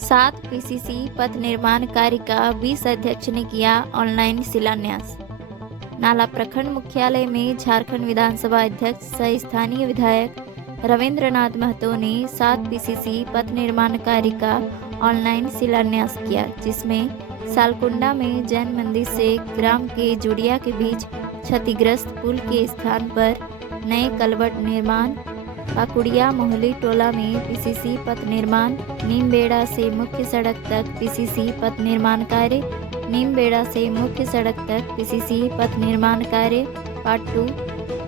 7 PCC पथ निर्माण कार्य का 20 अध्यक्ष ने किया ऑनलाइन शिलान्यास। नाला प्रखंड मुख्यालय में झारखंड विधानसभा अध्यक्ष सह स्थानीय विधायक रविंद्रनाथ महतो ने 7 पीसीसी पथ निर्माण कार्य का ऑनलाइन शिलान्यास किया, जिसमें सालकुंडा में जैन मंदिर से ग्राम के जुड़िया के बीच क्षतिग्रस्त पुल के स्थान पर नए कलवर्ट निर्माण, पाकुड़िया मोहली टोला में पीसीसी पथ निर्माण, नीमबेड़ा से मुख्य सड़क तक पीसीसी पथ निर्माण कार्य, नीमबेड़ा से मुख्य सड़क तक पीसीसी पथ निर्माण कार्य पार्ट 2,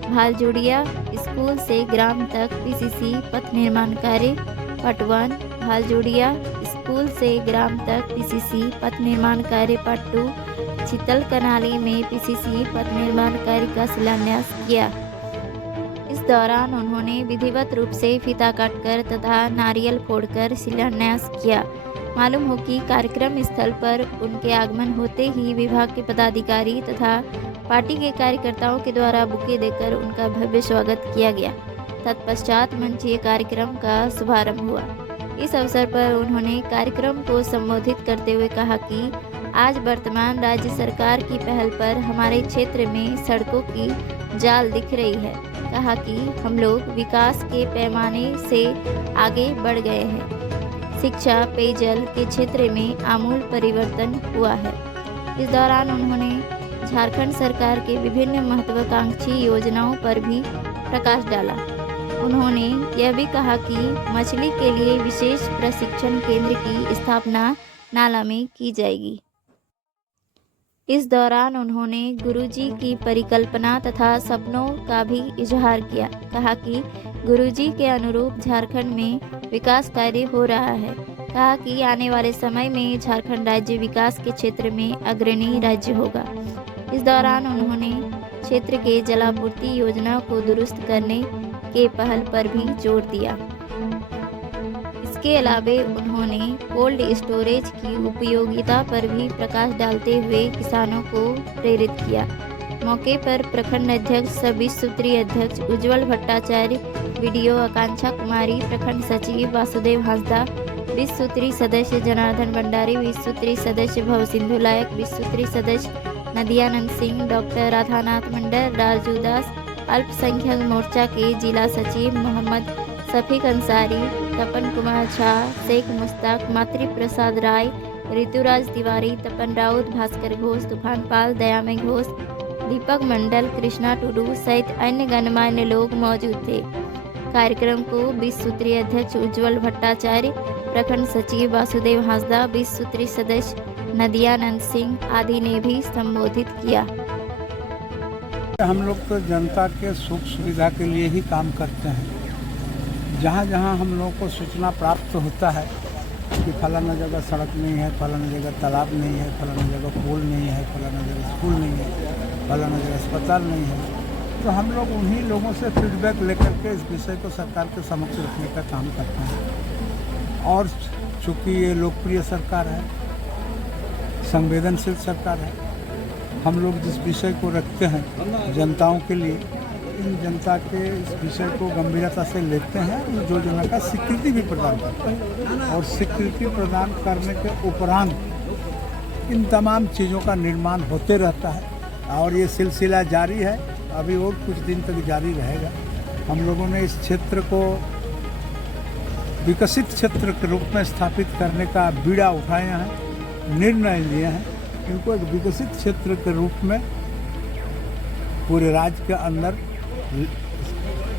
भालजुड़िया स्कूल से ग्राम तक पीसीसी पथ निर्माण कार्य पार्ट 1, भालजुड़िया स्कूल से ग्राम तक पीसीसी पथ निर्माण कार्य पार्ट 2, चितल कनाली में पीसीसी पथ निर्माण कार्य का शिलान्यास किया। इस दौरान उन्होंने विधिवत रूप से फीता काटकर तथा नारियल फोड़कर शिलान्यास किया। मालूम हो कि कार्यक्रम स्थल पर उनके आगमन होते ही विभाग के पदाधिकारी तथा पार्टी के कार्यकर्ताओं के द्वारा बुके देकर उनका भव्य स्वागत किया गया। तत्पश्चात मंचीय कार्यक्रम का शुभारंभ हुआ। इस अवसर पर उन्होंने कार्यक्रम को संबोधित करते हुए कहा कि आज वर्तमान राज्य सरकार की पहल पर हमारे क्षेत्र में सड़कों की जाल दिख रही है। कहा कि हम लोग विकास के पैमाने से आगे बढ़ गए हैं। शिक्षा, पेयजल के क्षेत्र में आमूल परिवर्तन हुआ है। इस दौरान उन्होंने झारखंड सरकार के विभिन्न महत्वाकांक्षी योजनाओं पर भी प्रकाश डाला। उन्होंने यह भी कहा कि मछली के लिए विशेष प्रशिक्षण केंद्र की स्थापना नाला में की जाएगी। इस दौरान उन्होंने गुरुजी की परिकल्पना तथा सपनों का भी इजहार किया। कहा कि गुरुजी के अनुरूप झारखंड में विकास कार्य हो रहा है। कहा कि आने वाले समय में झारखंड राज्य विकास के क्षेत्र में अग्रणी राज्य होगा। इस दौरान उन्होंने क्षेत्र के जलापूर्ति योजना को दुरुस्त करने के पहल पर भी जोर दिया। इसके अलावा उन्होंने कोल्ड स्टोरेज की उपयोगिता पर भी प्रकाश डालते हुए किसानों को प्रेरित किया। मौके पर प्रखंड अध्यक्ष, 20 सूत्री अध्यक्ष उज्जवल भट्टाचार्य, वीडियो आकांक्षा कुमारी, प्रखंड सचिव वासुदेव हांसदा, 20 सूत्री सदस्य जनार्दन भंडारी, 20 सूत्री सदस्य भव सिंधु लायक, 20 सूत्री सदस्य नदियानंद सिंह, डॉक्टर राधानाथ मंडल, राजू दास, अल्पसंख्यक मोर्चा के जिला सचिव मोहम्मद सफीक अंसारी, तपन कुमार झा, शेख मुश्ताक, मातृ प्रसाद राय, ऋतुराज तिवारी, तपन राउत, भास्कर घोष, तूफान पाल, दयामय घोष, दीपक मंडल, कृष्णा टुडू सहित अन्य गणमान्य लोग मौजूद थे। कार्यक्रम को 20 सूत्रीय अध्यक्ष उज्जवल भट्टाचार्य, प्रखंड सचिव वासुदेव हांसदा, 20 सूत्री सदस्य नदियानंद सिंह आदि ने भी संबोधित किया। हम लोग तो जनता के सुख सुविधा के लिए ही काम करते हैं। जहाँ जहाँ हम लोगों को सूचना प्राप्त होता है कि फलाना जगह सड़क नहीं है, फलाना जगह तालाब नहीं है, फलाना जगह पुल नहीं है, फलाना जगह स्कूल नहीं है, फलाना जगह अस्पताल नहीं है, तो हम लोग उन्हीं लोगों से फीडबैक लेकर के इस विषय को सरकार के समक्ष रखने का काम करते हैं। और चूँकि ये लोकप्रिय सरकार है, संवेदनशील सरकार है, हम लोग जिस विषय को रखते हैं जनताओं के लिए, इन जनता के इस विषय को गंभीरता से लेते हैं, जो योजना का स्वीकृति भी प्रदान करते हैं। और स्वीकृति प्रदान करने के उपरांत इन तमाम चीज़ों का निर्माण होते रहता है और ये सिलसिला जारी है, अभी और कुछ दिन तक जारी रहेगा। हम लोगों ने इस क्षेत्र को विकसित क्षेत्र के रूप में स्थापित करने का बीड़ा उठाया है, निर्णय लिए हैं। इनको एक विकसित क्षेत्र के रूप में पूरे राज्य के अंदर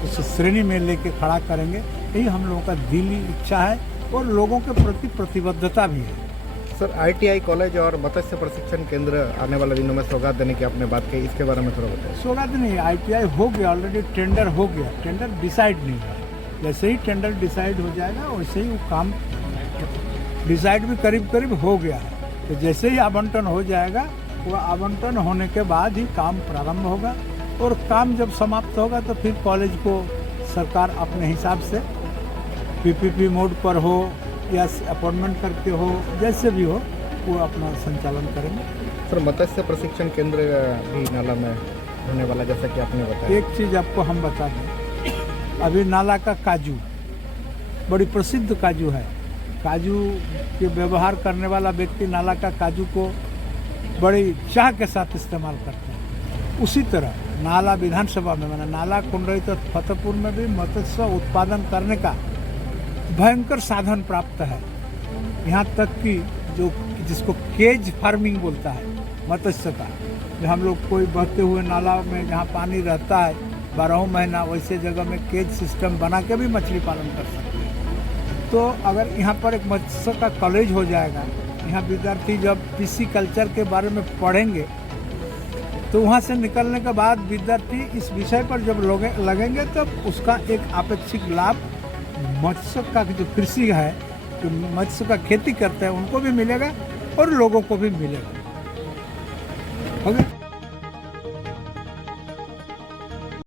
उस श्रेणी में लेके खड़ा करेंगे, यही हम लोगों का दिली इच्छा है और लोगों के प्रति प्रतिबद्धता भी है। सर, ITI कॉलेज और मत्स्य प्रशिक्षण केंद्र आने वाले दिनों में सौगात देने की आपने बात कही, इसके बारे में थोड़ा बताइए। सौगात नहीं, ITI हो गया ऑलरेडी, टेंडर हो गया, टेंडर डिसाइड नहीं है। जैसे ही टेंडर डिसाइड हो जाएगा वैसे ही वो काम डिसाइड भी करीब करीब हो गया है। तो जैसे ही आवंटन हो जाएगा, वो आवंटन होने के बाद ही काम प्रारंभ होगा और काम जब समाप्त होगा तो फिर कॉलेज को सरकार अपने हिसाब से PPP मोड पर हो या अपॉइंटमेंट करके हो, जैसे भी हो वो अपना संचालन करेंगे। सर, मत्स्य प्रशिक्षण केंद्र भी नाला में होने वाला, जैसा कि आपने बताया। एक चीज़ आपको हम बता दें, अभी नाला का काजू बड़ी प्रसिद्ध काजू है, काजू के व्यवहार करने वाला व्यक्ति नाला का काजू को बड़ी चाह के साथ इस्तेमाल करते हैं। उसी तरह नाला विधानसभा में मैंने नाला कुंडई तो फतेहपुर में भी मत्स्य उत्पादन करने का भयंकर साधन प्राप्त है। यहाँ तक कि जो जिसको केज फार्मिंग बोलता है मत्स्य का, जो हम लोग कोई बहते हुए नाला में जहाँ पानी रहता है 12 महीना, वैसे जगह में केज सिस्टम बना के भी मछली पालन कर सकते हैं। तो अगर यहाँ पर एक मत्स्य का कॉलेज हो जाएगा, यहाँ विद्यार्थी जब पीसी कल्चर के बारे में पढ़ेंगे तो वहाँ से निकलने के बाद विद्यार्थी इस विषय पर जब लगेंगे तब उसका एक अपेक्षित लाभ मत्स्य का जो कृषि है, जो मत्स्य का खेती करते हैं उनको भी मिलेगा और लोगों को भी मिलेगा। हो गया।